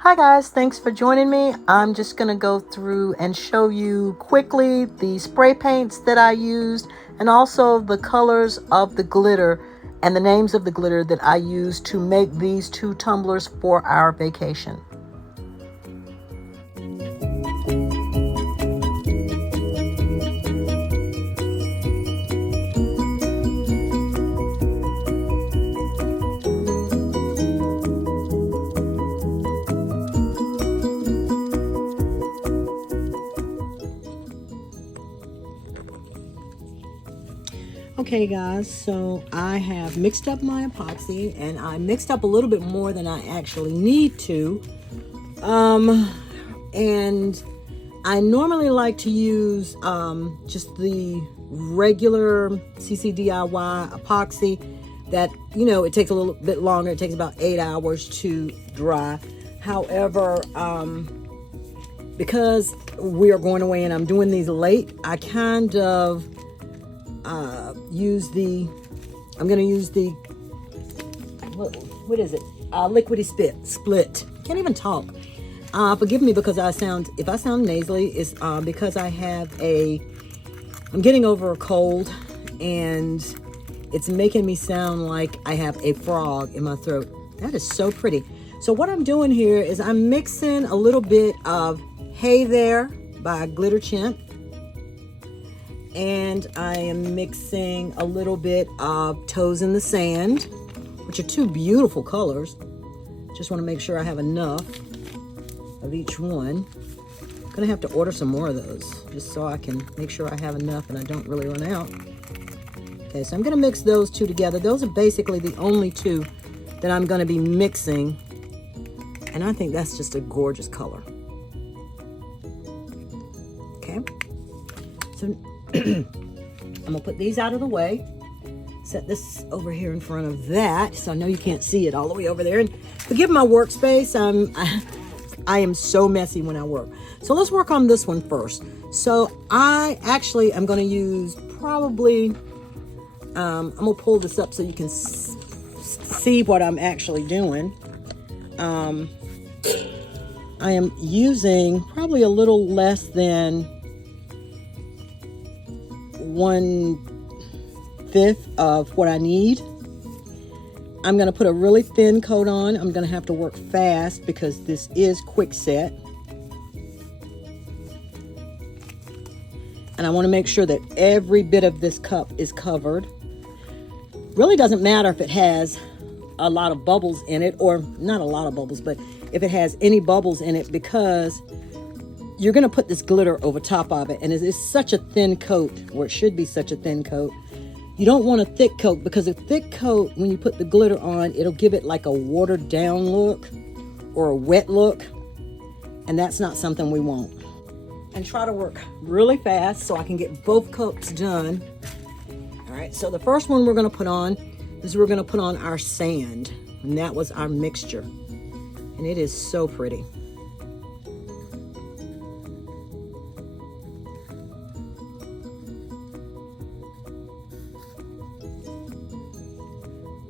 Hi guys, thanks for joining me. I'm just going to go through and show you quickly the spray paints that I used and also the colors of the glitter and the names of the glitter that I used to make these two tumblers for our vacation. Okay guys, so I have mixed up my epoxy and I mixed up a little bit more than I actually need to. And I normally like to use just the regular CCDIY epoxy that, it takes a little bit longer. It takes about 8 hours to dry. However, because we are going away and I'm doing these late, I kind of I'm going to use the, what is it? Liquidy split. Can't even talk. Forgive me because if I sound nasally, it's because I'm getting over a cold and it's making me sound like I have a frog in my throat. That is so pretty. So what I'm doing here is I'm mixing a little bit of Hey There by Glitter Chimp. And I am mixing a little bit of Toes in the Sand, which are two beautiful colors. Just want to make sure I have enough of each one. I'm gonna have to order some more of those just so I can make sure I have enough and I don't really run out. Okay, so I'm gonna mix those two together. Those are basically the only two that I'm gonna be mixing. And I think that's just a gorgeous color. Okay, so I'm gonna put these out of the way, set this over here in front of that so I know you can't see it all the way over there, and forgive my workspace. I am so messy when I work. So let's work on this one first. So I actually am going to use probably I'm gonna pull this up so you can see what I'm actually doing. I am using probably a little less than 1/5 of what I need. I'm going to put a really thin coat on. I'm going to have to work fast because this is quick set. And I want to make sure that every bit of this cup is covered. Really doesn't matter if it has a lot of bubbles in it, or not a lot of bubbles, but if it has any bubbles in it, because you're going to put this glitter over top of it, and it's such a thin coat, or it should be such a thin coat. You don't want a thick coat, because a thick coat, when you put the glitter on, it'll give it like a watered down look or a wet look, and that's not something we want. And try to work really fast so I can get both coats done. All right, so the first one we're going to put on is we're going to put on our sand, and that was our mixture, and it is so pretty.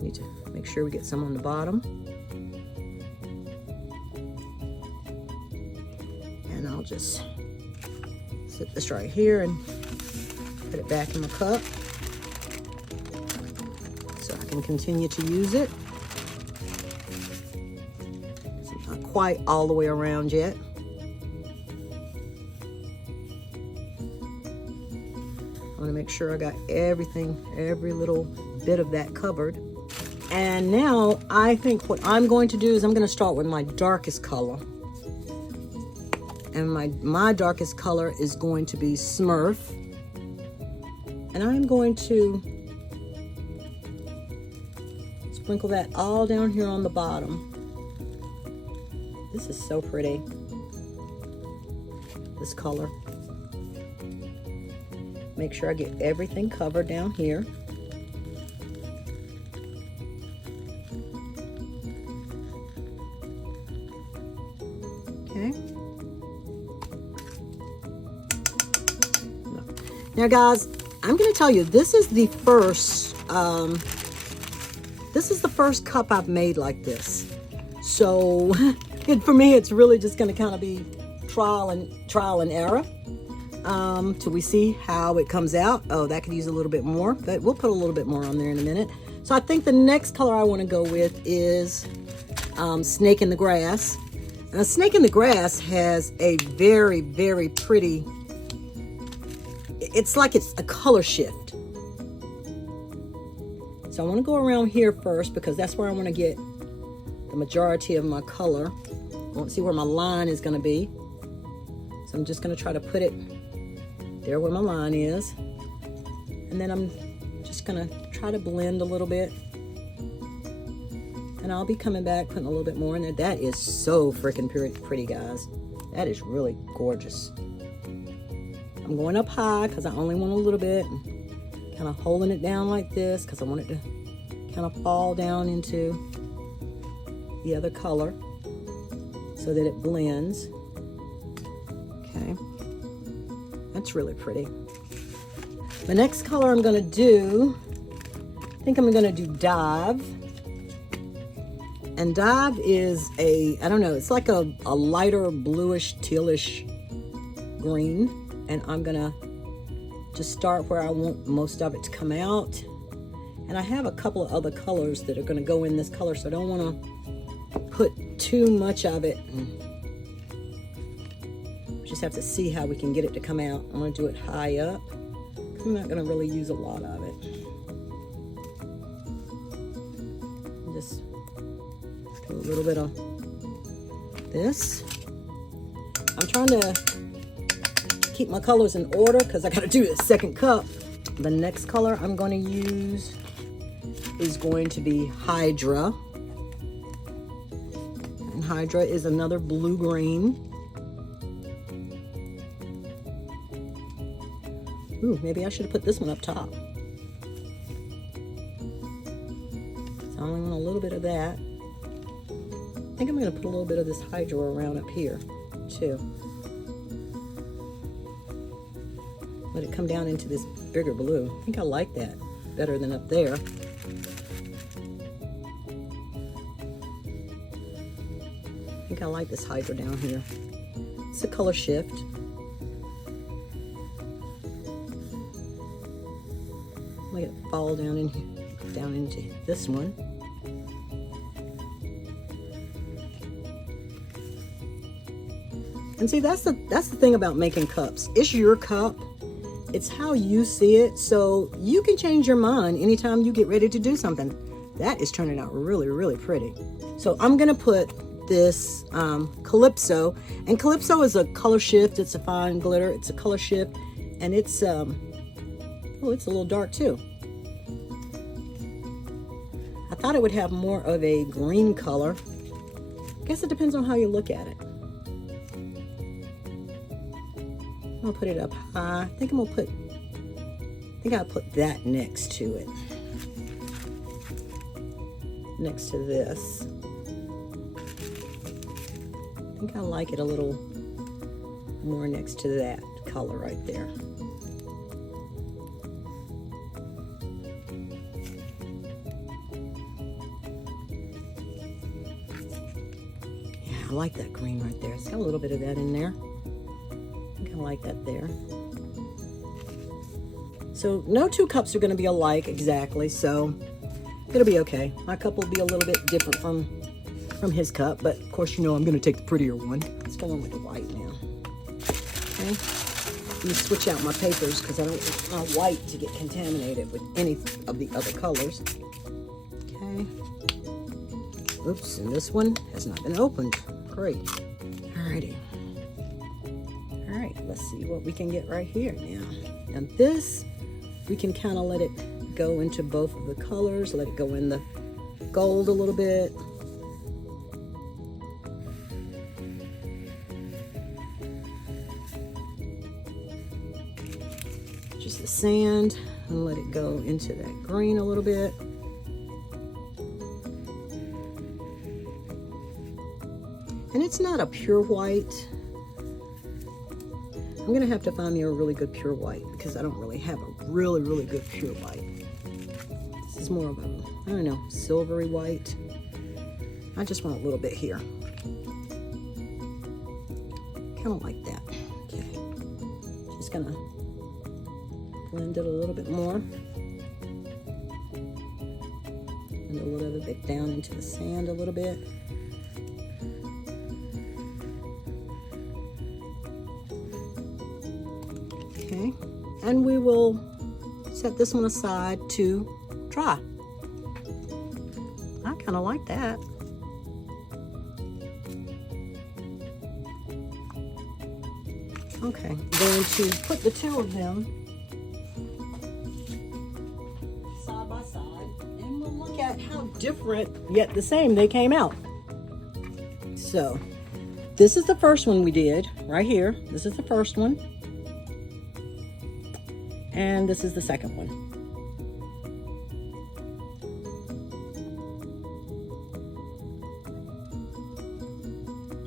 Need to make sure we get some on the bottom. And I'll just set this right here and put it back in the cup so I can continue to use it. It's not quite all the way around yet. I want to make sure I got everything, every little bit of that covered. And now I think what I'm going to do is I'm going to start with my darkest color. And my darkest color is going to be Smurf. And I'm going to sprinkle that all down here on the bottom. This is so pretty, this color. Make sure I get everything covered down here. Okay. Now guys, I'm going to tell you, this is the first cup I've made like this. So For me, it's really just going to kind of be trial and error till we see how it comes out. Oh, that could use a little bit more, but we'll put a little bit more on there in a minute. So I think the next color I want to go with is Snake in the Grass. Now, Snake in the Grass has a very, very pretty, it's like it's a color shift. So I want to go around here first because that's where I want to get the majority of my color. I want to see where my line is going to be. So I'm just going to try to put it there where my line is. And then I'm just going to try to blend a little bit. And I'll be coming back, putting a little bit more in there. That is so freaking pretty, guys. That is really gorgeous. I'm going up high because I only want a little bit. Kind of holding it down like this because I want it to kind of fall down into the other color so that it blends. Okay, that's really pretty. The next color I'm going to do, I think I'm going to do Dive. And Dive is I don't know, it's like a lighter bluish, tealish green. And I'm going to just start where I want most of it to come out. And I have a couple of other colors that are going to go in this color, so I don't want to put too much of it. Just have to see how we can get it to come out. I'm going to do it high up. I'm not going to really use a lot of it. Just do a little bit of this. I'm trying to keep my colors in order because I got to do the second cup. The next color I'm going to use is going to be Hydra. And Hydra is another blue-green. Ooh, maybe I should have put this one up top. So I only want a little bit of that. I think I'm going to put a little bit of this Hydra around up here, too. Let it come down into this bigger blue. I think I like that better than up there. I think I like this Hydra down here. It's a color shift. Let it fall down in here, down into this one. And see, that's the thing about making cups. It's your cup. It's how you see it, so you can change your mind anytime you get ready to do something. That is turning out really, really pretty. So I'm gonna put this Calypso, and Calypso is a color shift. It's a fine glitter. It's a color shift, and it's oh, it's a little dark too. I thought it would have more of a green color. I guess it depends on how you look at it. I'm gonna put it up high. I think I'll put that next to it. Next to this. I think I like it a little more next to that color right there. Yeah, I like that green right there. It's got a little bit of that in there. I like that there. So no two cups are going to be alike exactly, so it'll be okay. My cup will be a little bit different from his cup, but of course you know I'm going to take the prettier one. Let's go on with the white now. Okay. Let me switch out my papers because I don't want my white to get contaminated with any of the other colors. Okay. Oops, and this one has not been opened. Great. Alrighty. Let's see what we can get right here now. And this, we can kind of let it go into both of the colors. Let it go in the gold a little bit. Just the sand, and let it go into that green a little bit. And it's not a pure white. I'm gonna have to find me a really good pure white because I don't really have a really, really good pure white. This is more of a, I don't know, silvery white. I just want a little bit here. kind of like that. Okay. Just gonna blend it a little bit more. And a little bit down into the sand a little bit. Okay. And we will set this one aside to dry. I kind of like that. Okay, I'm going to put the two of them side by side, and we'll look at how different yet the same they came out. So, this is the first one we did right here. This is the first one. And this is the second one.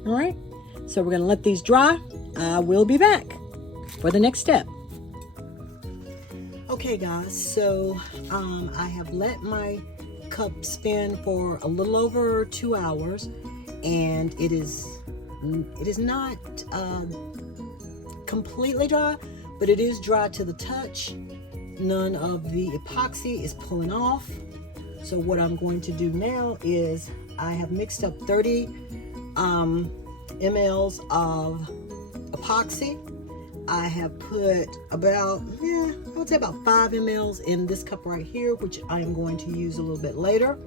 All right, so we're gonna let these dry. I will be back for the next step. Okay guys, so I have let my cup spin for a little over 2 hours, and it is not completely dry, but it is dry to the touch. None of the epoxy is pulling off. So what I'm going to do now is I have mixed up 30 mLs of epoxy. I have put about, I would say about 5 mLs in this cup right here, which I am going to use a little bit later.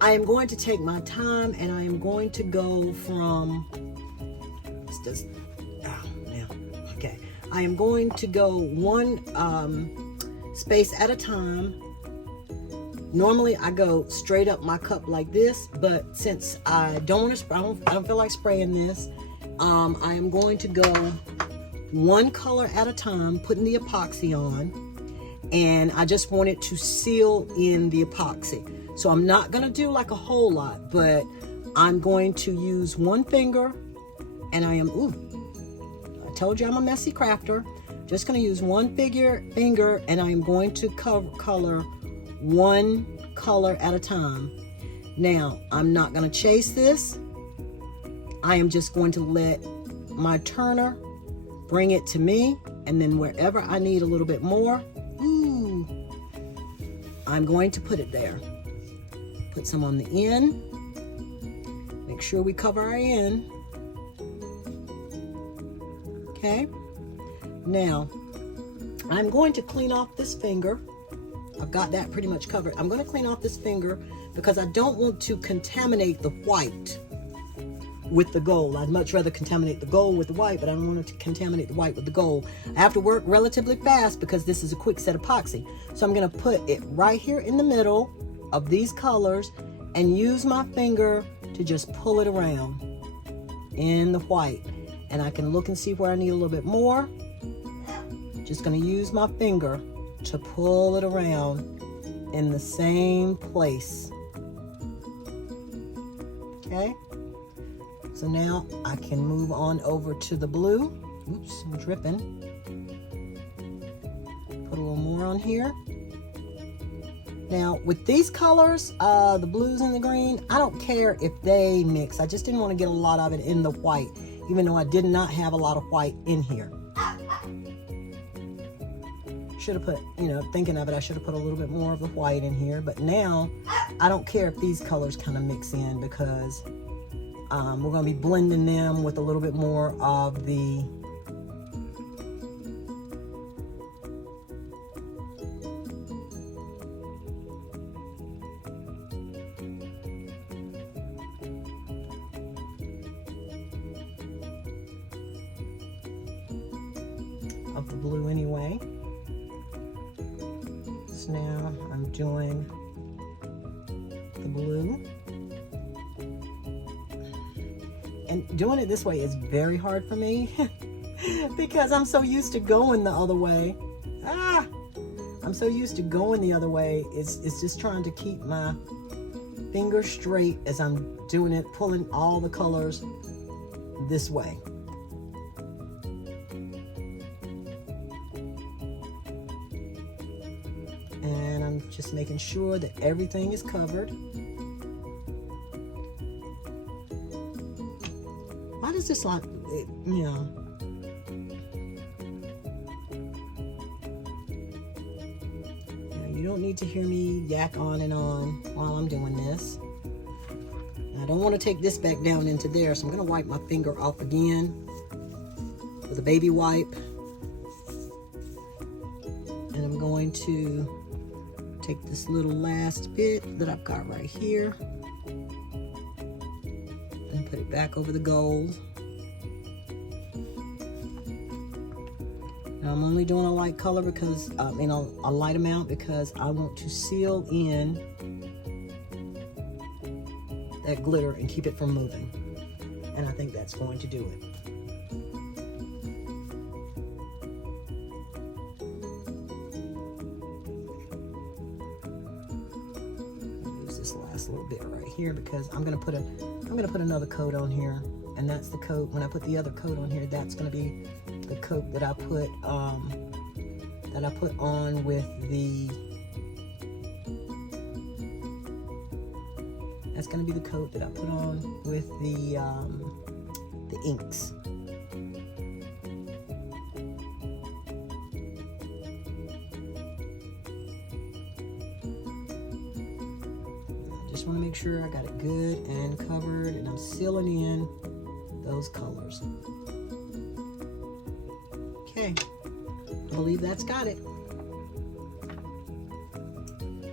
I am going to take my time, and I am going to go from, okay. I am going to go one space at a time. Normally I go straight up my cup like this, but since I don't want to, I don't feel like spraying this, I am going to go one color at a time, putting the epoxy on, and I just want it to seal in the epoxy. So I'm not going to do like a whole lot, but I'm going to use one finger, and I told you I'm a messy crafter. Just going to use one finger, and I am going to color one color at a time. Now, I'm not going to chase this. I am just going to let my turner bring it to me, and then wherever I need a little bit more, I'm going to put it there. Put some on the end. Make sure we cover our end. Okay. Now, I'm going to clean off this finger. I've got that pretty much covered. I'm going to clean off this finger because I don't want to contaminate the white with the gold. I'd much rather contaminate the gold with the white, but I don't want to contaminate the white with the gold. I have to work relatively fast because this is a quick set epoxy. So I'm going to put it right here in the middle of these colors and use my finger to just pull it around in the white. And I can look and see where I need a little bit more. Just going to use my finger to pull it around in the same place. Okay. So now I can move on over to the blue. Oops, I'm dripping. Put a little more on here. Now with these colors, the blues and the green, I don't care if they mix. I just didn't want to get a lot of it in the white, even though I did not have a lot of white in here. Should have put, thinking of it, I should have put a little bit more of the white in here. But now I don't care if these colors kind of mix in, because we're going to be blending them with a little bit more of the blue anyway. So now I'm doing the blue. And doing it this way is very hard for me because I'm so used to going the other way. I'm so used to going the other way. It's just trying to keep my fingers straight as I'm doing it, pulling all the colors this way. And I'm just making sure that everything is covered. Why does this like, you know? You don't need to hear me yak on and on while I'm doing this. I don't want to take this back down into there, so I'm going to wipe my finger off again with a baby wipe. And I'm going to take this little last bit that I've got right here and put it back over the gold. Now I'm only doing a light color because, a light amount because I want to seal in that glitter and keep it from moving. And I think that's going to do it. Use this last little bit right here because I'm gonna put another coat on here, and that's the coat. When I put the other coat on here, that's gonna be the coat that I put on with the. That's going to be the coat that I put on with the inks. I just want to make sure I got it good and covered, and I'm sealing in those colors. Okay, I believe that's got it.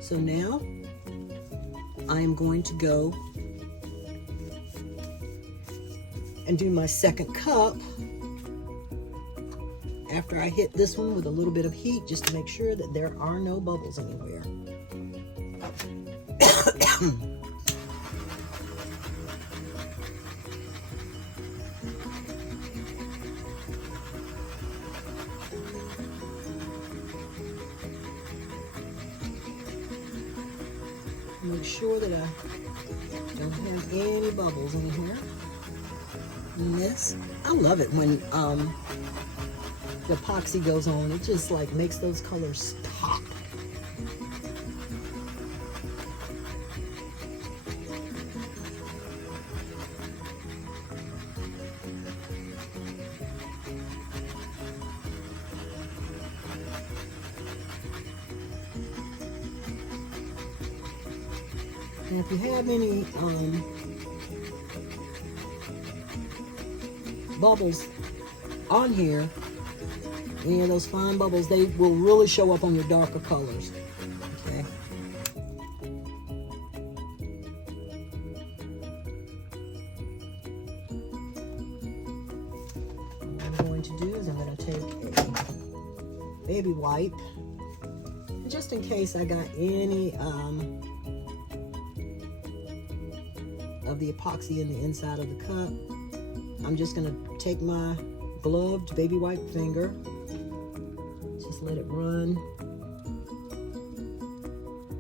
So now I am going to go and do my second cup after I hit this one with a little bit of heat just to make sure that there are no bubbles anywhere. Make sure that I don't have any bubbles in here. And this, I love it when the epoxy goes on. It just like makes those colors pop. And if you have any bubbles on here, any of those fine bubbles, they will really show up on your darker colors. Okay. What I'm going to do is I'm going to take a baby wipe, just in case I got any of the epoxy in the inside of the cup. I'm just going to take my gloved baby wipe finger, just let it run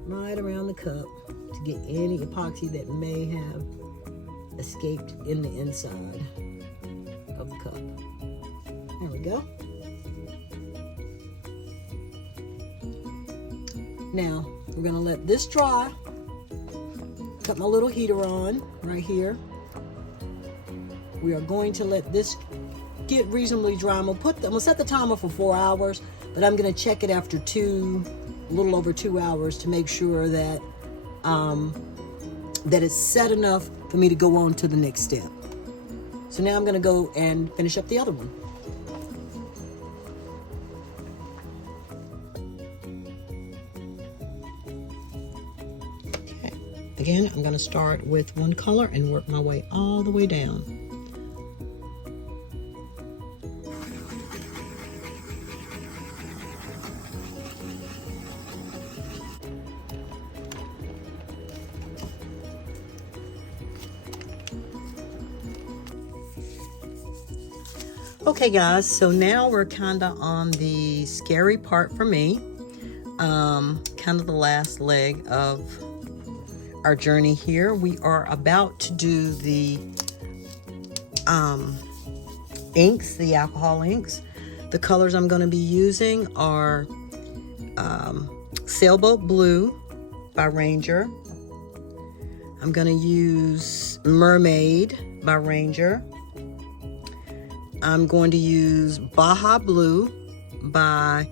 right around the cup to get any epoxy that may have escaped in the inside of the cup. There we go. Now we're going to let this dry. Got my little heater on right here. We are going to let this get reasonably dry. I'm gonna set the timer for 4 hours, but I'm gonna check it after a little over 2 hours to make sure that that it's set enough for me to go on to the next step. So now I'm gonna go and finish up the other one. Again, I'm going to start with one color and work my way all the way down. Okay guys, so now we're kind of on the scary part for me. Kind of the last leg of our journey here. We are about to do the inks, the alcohol inks. The colors I'm going to be using are Sailboat Blue by Ranger. I'm going to use Mermaid by Ranger. I'm going to use Baja Blue by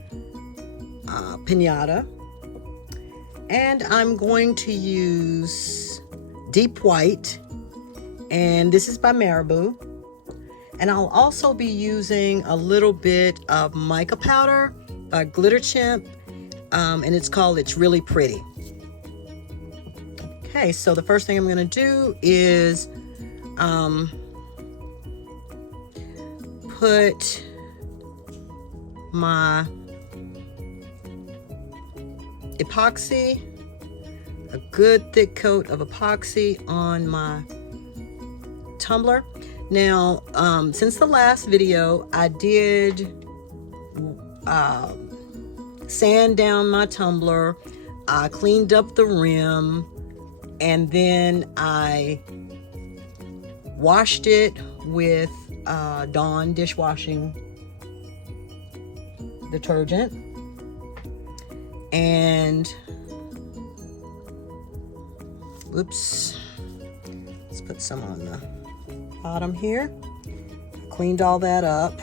Pinata. And I'm going to use Deep White, and this is by Marabou. And I'll also be using a little bit of mica powder by Glitter Chimp, and it's called It's Really Pretty. Okay, so the first thing I'm going to do is put my epoxy, a good thick coat of epoxy on my tumbler. Now, since the last video, I did sand down my tumbler. I cleaned up the rim, and then I washed it with Dawn dishwashing detergent. And whoops, let's put some on the bottom here. Cleaned all that up.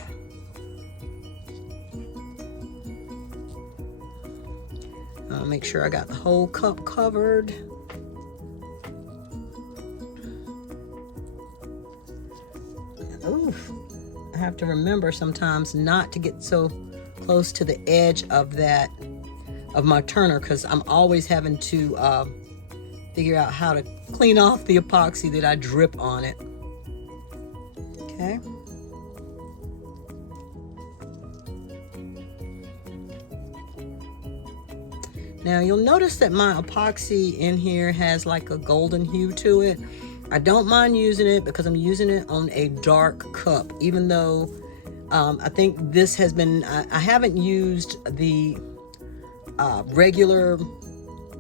Make sure I got the whole cup covered. Oof, I have to remember sometimes not to get so close to the edge of my turner, because I'm always having to figure out how to clean off the epoxy that I drip on it. Okay. Now you'll notice that my epoxy in here has like a golden hue to it. I don't mind using it because I'm using it on a dark cup, even though I think this has been, I haven't used the regular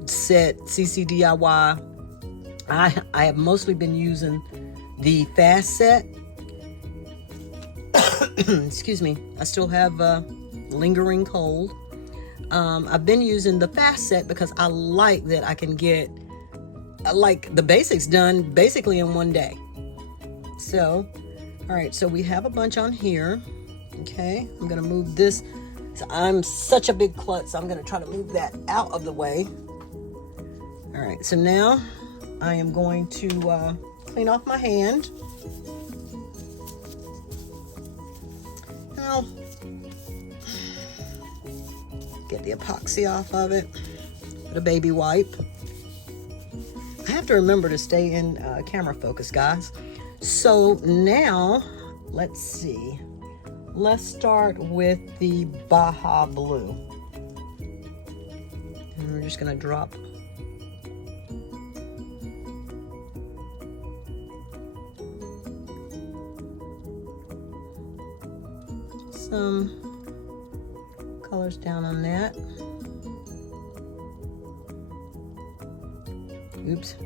set CC DIY. I have mostly been using the fast set. Excuse me, I still have lingering cold. I've been using the fast set because I like that I can get like the basics done basically in one day. So, all right, so we have a bunch on here. Okay, I'm gonna move this. So I'm such a big klutz, so I'm gonna try to move that out of the way. All right, so now I am going to clean off my hand. And I'll get the epoxy off of it with a baby wipe. I have to remember to stay in camera focus, guys. So now, let's see. Let's start with the Baja Blue. And we're just gonna drop some colors down on that. Oops,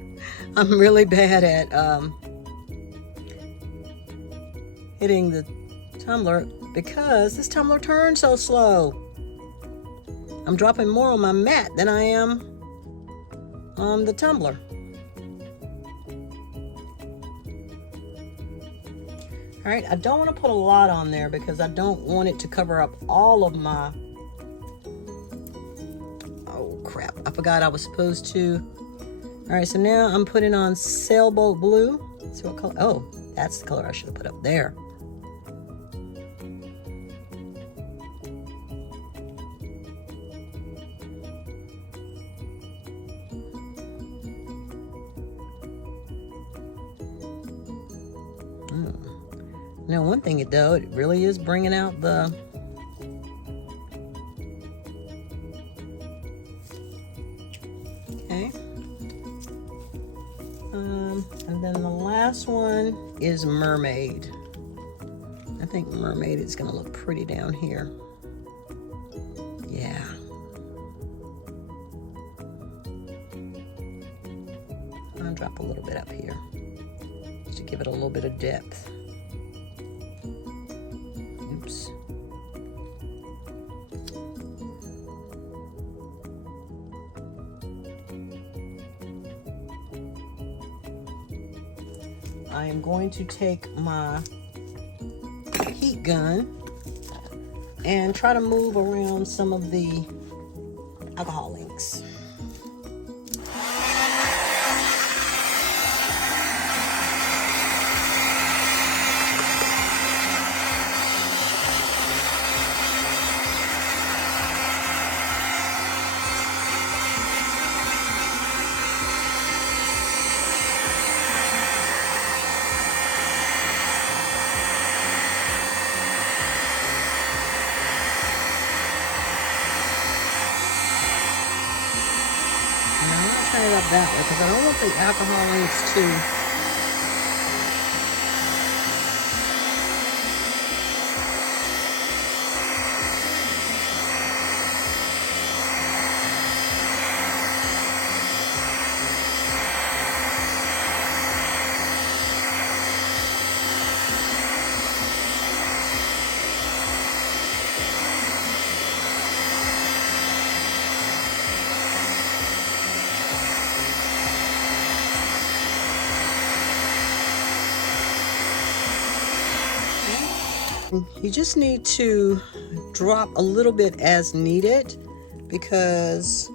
I'm really bad at hitting the tumbler because this tumbler turns so slow. I'm dropping more on my mat than I am on the tumbler. All right, I don't want to put a lot on there because I don't want it to cover up all of my, oh crap, I forgot I was supposed to. All right, so now I'm putting on Sailboat Blue. Let's see what color, oh, that's the color I should have put up there. Now, one thing though, it really is bringing out the okay. And then the last one is Mermaid. I think Mermaid is going to look pretty down here. Yeah. I'll drop a little bit up here just to give it a little bit of depth. Oops. I am going to take my heat gun and try to move around some of the alcohol inks. Try it up that way because I don't want the alcohol inks to you just need to drop a little bit as needed because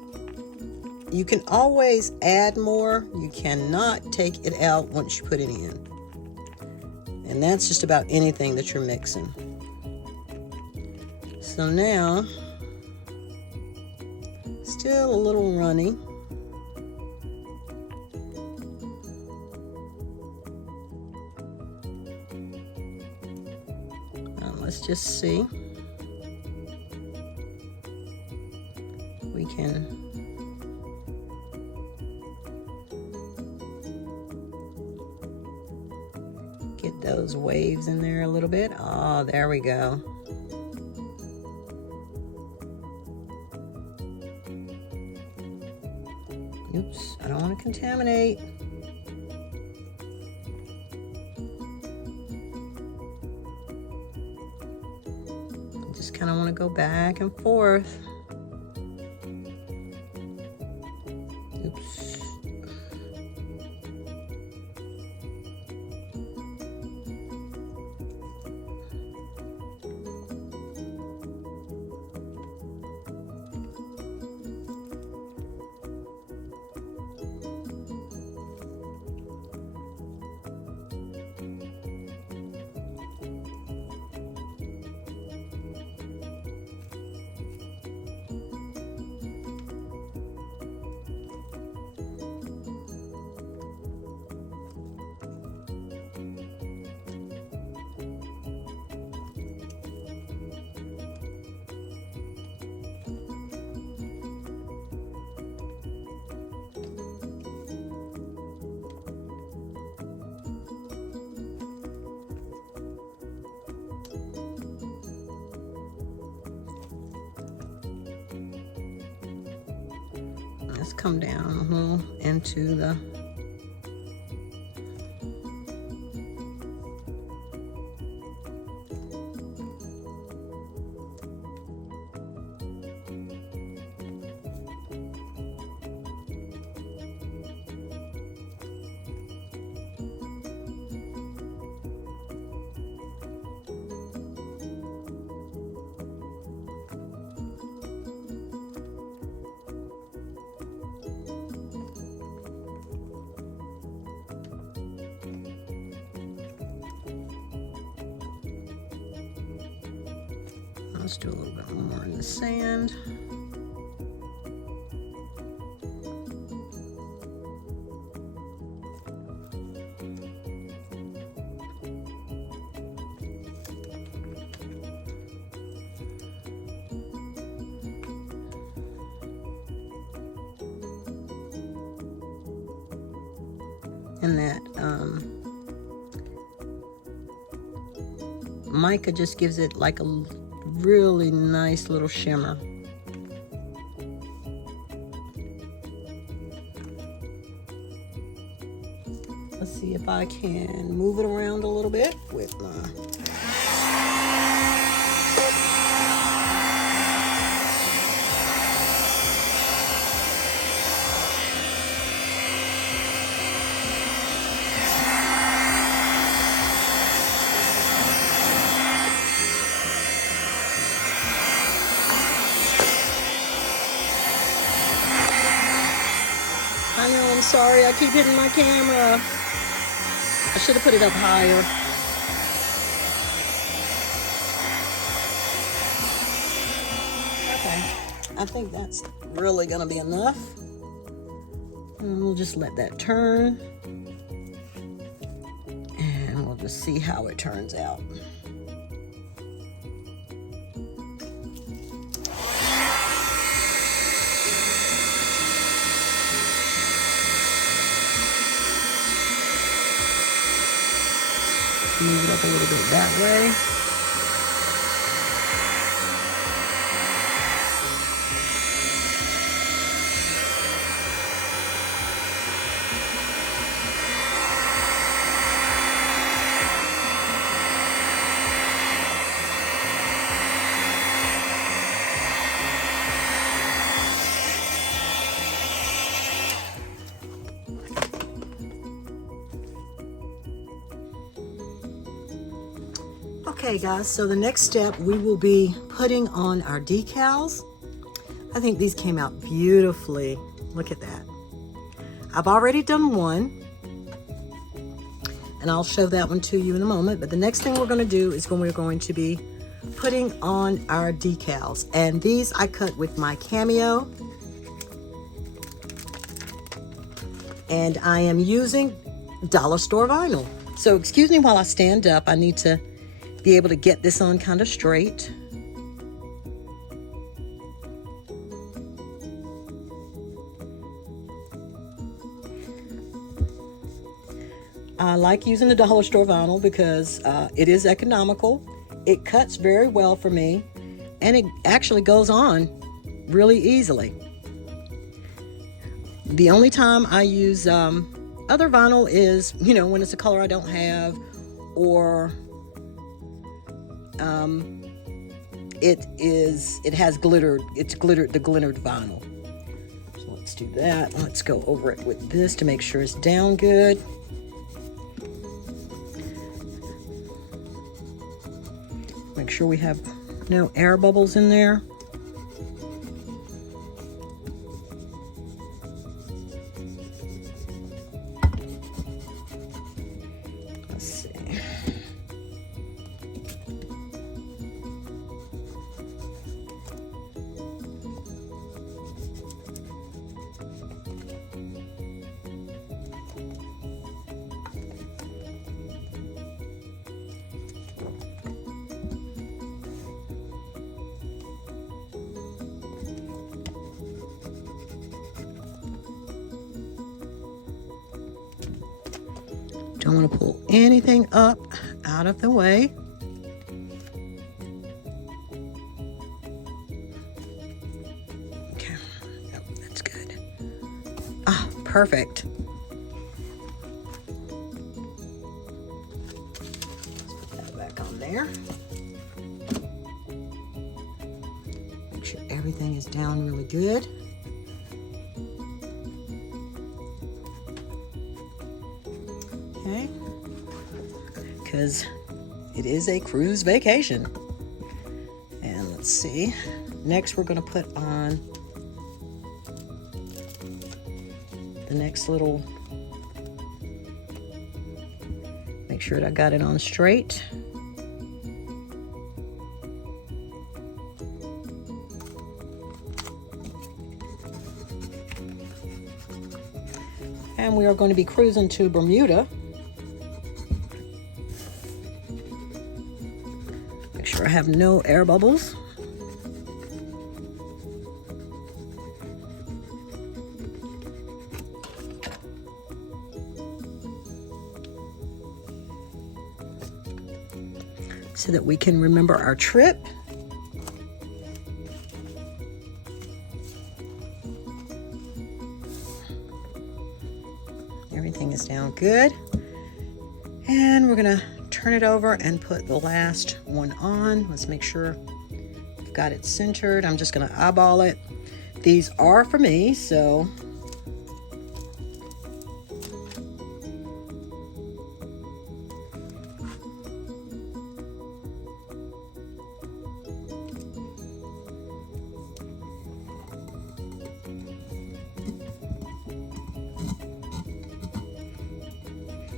you can always add more. You cannot take it out once you put it in. And that's just about anything that you're mixing. So now, still a little runny. Let's just see. We can get those waves in there a little bit. Oh, there we go. Oops, I don't want to contaminate. Kind of want to go back and forth. Oops. Let's come down a little into the let's do a little bit more in the sand. And that mica just gives it like a really nice little shimmer. Let's see if I can move it around a little bit with my sorry, I keep hitting my camera. I should have put it up higher. Okay, I think that's really gonna be enough. And we'll just let that turn. And we'll just see how it turns out. Move it up a little bit that way. Okay guys, so the next step, we will be putting on our decals. I think these came out beautifully. Look at that. I've already done one, and I'll show that one to you in a moment. But the next thing we're going to do is when we're going to be putting on our decals. And these I cut with my Cameo. And I am using dollar store vinyl. So excuse me while I stand up. I need to be able to get this on kind of straight. I like using the dollar store vinyl because it is economical. It cuts very well for me, and it actually goes on really easily. The only time I use other vinyl is, you know, when it's a color I don't have, or it has glittered, it's glittered, the glittered vinyl. So let's do that. Let's go over it with this to make sure it's down good. Make sure we have no air bubbles in there. Let's see. Don't want to pull anything up out of the way. Okay, yep, that's good. Ah, perfect. Let's put that back on there. Make sure everything is down really good. Okay, because it is a cruise vacation. And let's see, next we're going to put on the next little, make sure that I got it on straight. And we are going to be cruising to Bermuda. I have no air bubbles. So that we can remember our trip. Everything is down good. And we're gonna turn it over and put the last one on. Let's make sure we've got it centered. I'm just gonna eyeball it. These are for me, so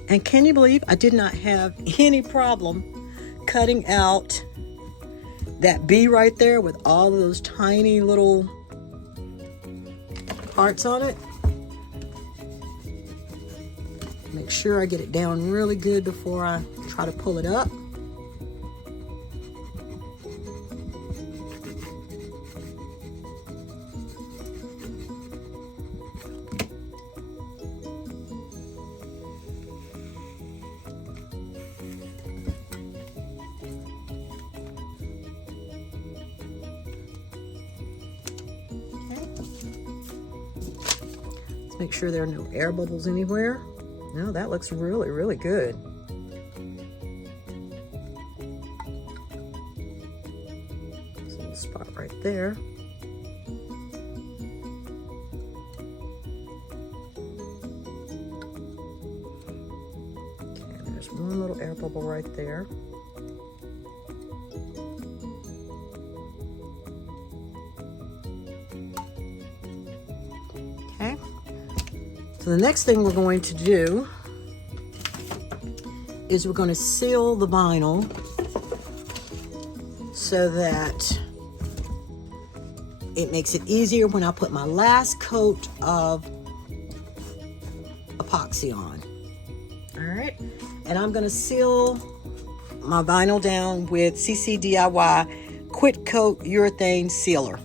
And can you believe I did not have any problem cutting out that bee right there with all of those tiny little parts on it? Make sure I get it down really good before I try to pull it up. Make sure there are no air bubbles anywhere. No, that looks really, really good. So the spot right there. Okay, there's one little air bubble right there. Okay. So the next thing we're going to do is we're going to seal the vinyl so that it makes it easier when I put my last coat of epoxy on. All right, and I'm going to seal my vinyl down with CC DIY Quick Coat Urethane Sealer.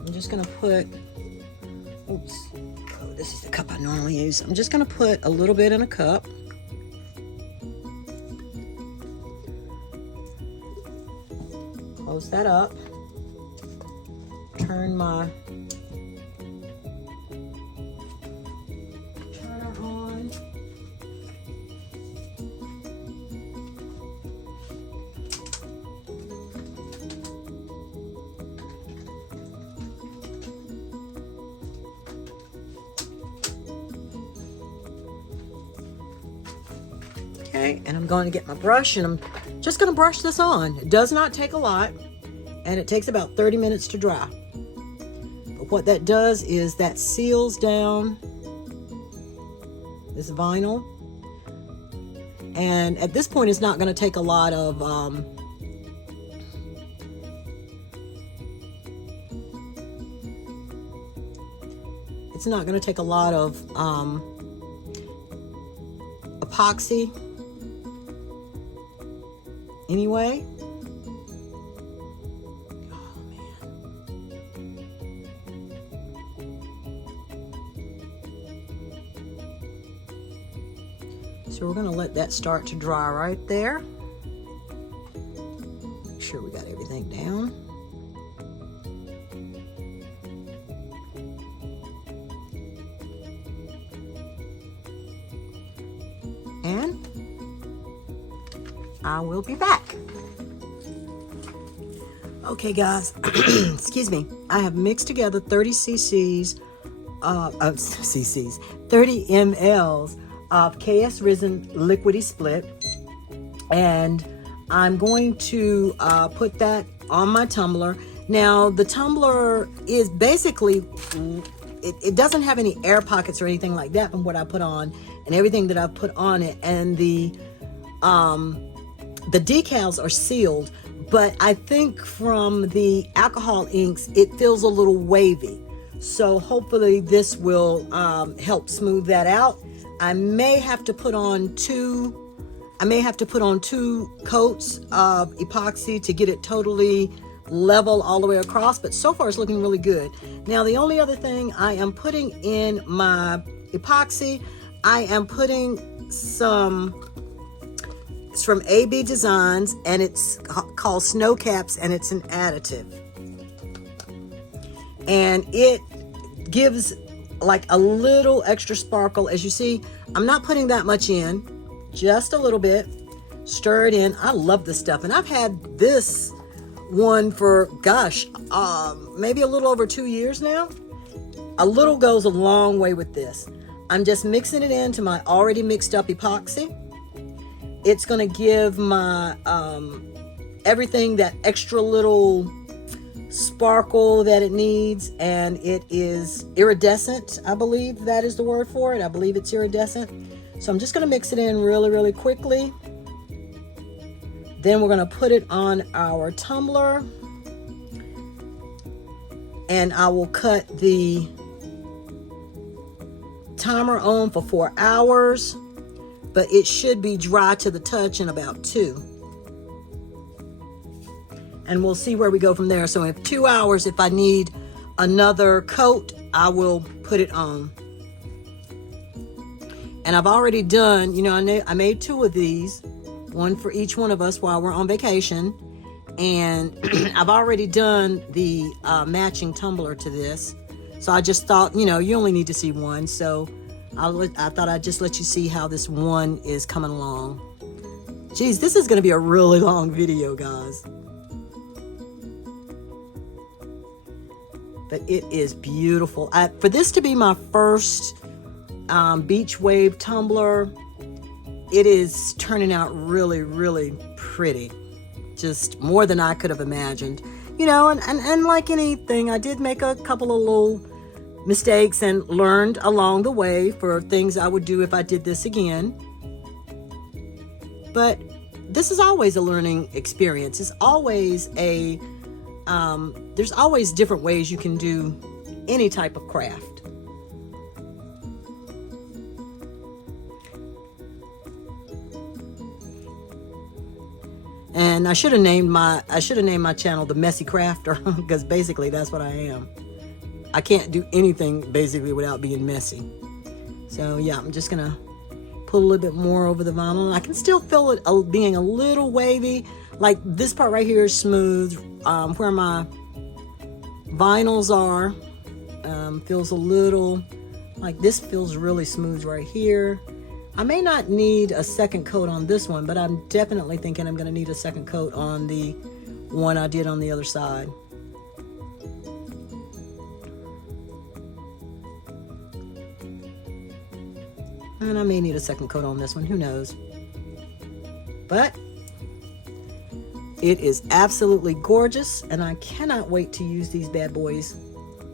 I'm just going to put, oops, oh, this is the cup I normally use. I'm just going to put a little bit in a cup. Close that up. Turn my turner on. Okay, and I'm going to get my brush and I'm just going to brush this on. It does not take a lot, and it takes about 30 minutes to dry. But what that does is that seals down this vinyl. And at this point, it's not going to take a lot of epoxy anyway. Oh man. So we're going to let that start to dry right there. Make sure we got everything down. And I will be back. Okay, guys, excuse me. I have mixed together 30 cc's, 30 mLs of KS Resin Liquidy Split, and I'm going to put that on my tumbler. Now, the tumbler is basically, it doesn't have any air pockets or anything like that from what I put on and everything that I put on it, and the decals are sealed, but I think from the alcohol inks, it feels a little wavy. So hopefully this will help smooth that out. I may have to put on two coats of epoxy to get it totally level all the way across, but so far it's looking really good. Now, the only other thing I am putting in my epoxy, I am putting some, it's from AB Designs, and it's called Snow Caps, and it's an additive. And it gives like a little extra sparkle. As you see, I'm not putting that much in, just a little bit. Stir it in. I love this stuff, and I've had this one for, gosh, maybe a little over 2 years now. A little goes a long way with this. I'm just mixing it into my already mixed up epoxy. It's going to give my everything that extra little sparkle that it needs, and it is iridescent. I believe that is the word for it. I believe it's iridescent. So I'm just going to mix it in really, really quickly. Then we're going to put it on our tumbler, and I will cut the timer on for 4 hours, but it should be dry to the touch in about 2. And we'll see where we go from there. So in 2 hours, if I need another coat, I will put it on. And I've already done, you know, I made 2 of these, one for each one of us while we're on vacation. And I've already done the matching tumbler to this. So I just thought, you know, you only need to see one. So I thought I'd just let you see how this one is coming along. Geez, this is going to be a really long video, guys. But it is beautiful. For this to be my first beach wave tumbler, it is turning out really, really pretty. Just more than I could have imagined. You know, and like anything, I did make a couple of little mistakes and learned along the way for things I would do if I did this again. But this is always a learning experience. It's always there's always different ways you can do any type of craft. And I should have named my channel The Messy Crafter, because basically that's what I am. I can't do anything basically without being messy. So yeah, I'm just gonna put a little bit more over the vinyl. I can still feel it being a little wavy. Like this part right here is smooth. Where my vinyls are, feels a little like this feels really smooth right here. I may not need a second coat on this one, but I'm definitely thinking I'm going to need a second coat on the one I did on the other side. And I may need a second coat on this one, who knows. But it is absolutely gorgeous, and I cannot wait to use these bad boys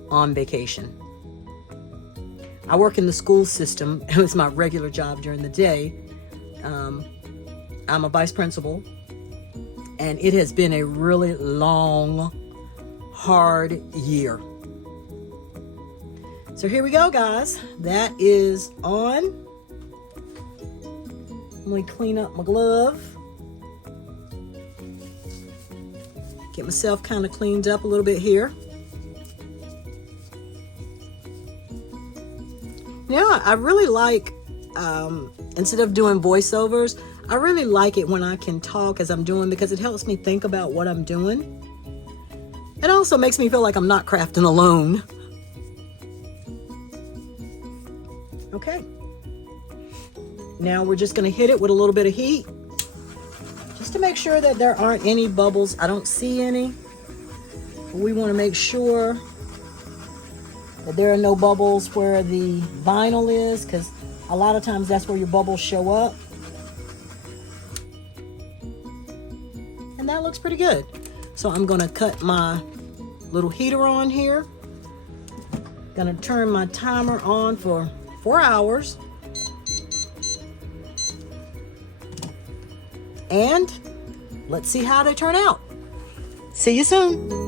on vacation. I work in the school system. It was my regular job during the day. I'm a vice principal, and it has been a really long, hard year. So here we go, guys. That is on. Let me clean up my glove. Get myself kind of cleaned up a little bit here. Yeah, I really like, instead of doing voiceovers, I really like it when I can talk as I'm doing, because it helps me think about what I'm doing. It also makes me feel like I'm not crafting alone. Okay. Now we're just going to hit it with a little bit of heat, just to make sure that there aren't any bubbles. I don't see any. We want to make sure that there are no bubbles where the vinyl is, because a lot of times that's where your bubbles show up. And that looks pretty good. So I'm going to cut my little heater on here. Going to turn my timer on for 4 hours. And let's see how they turn out. See you soon.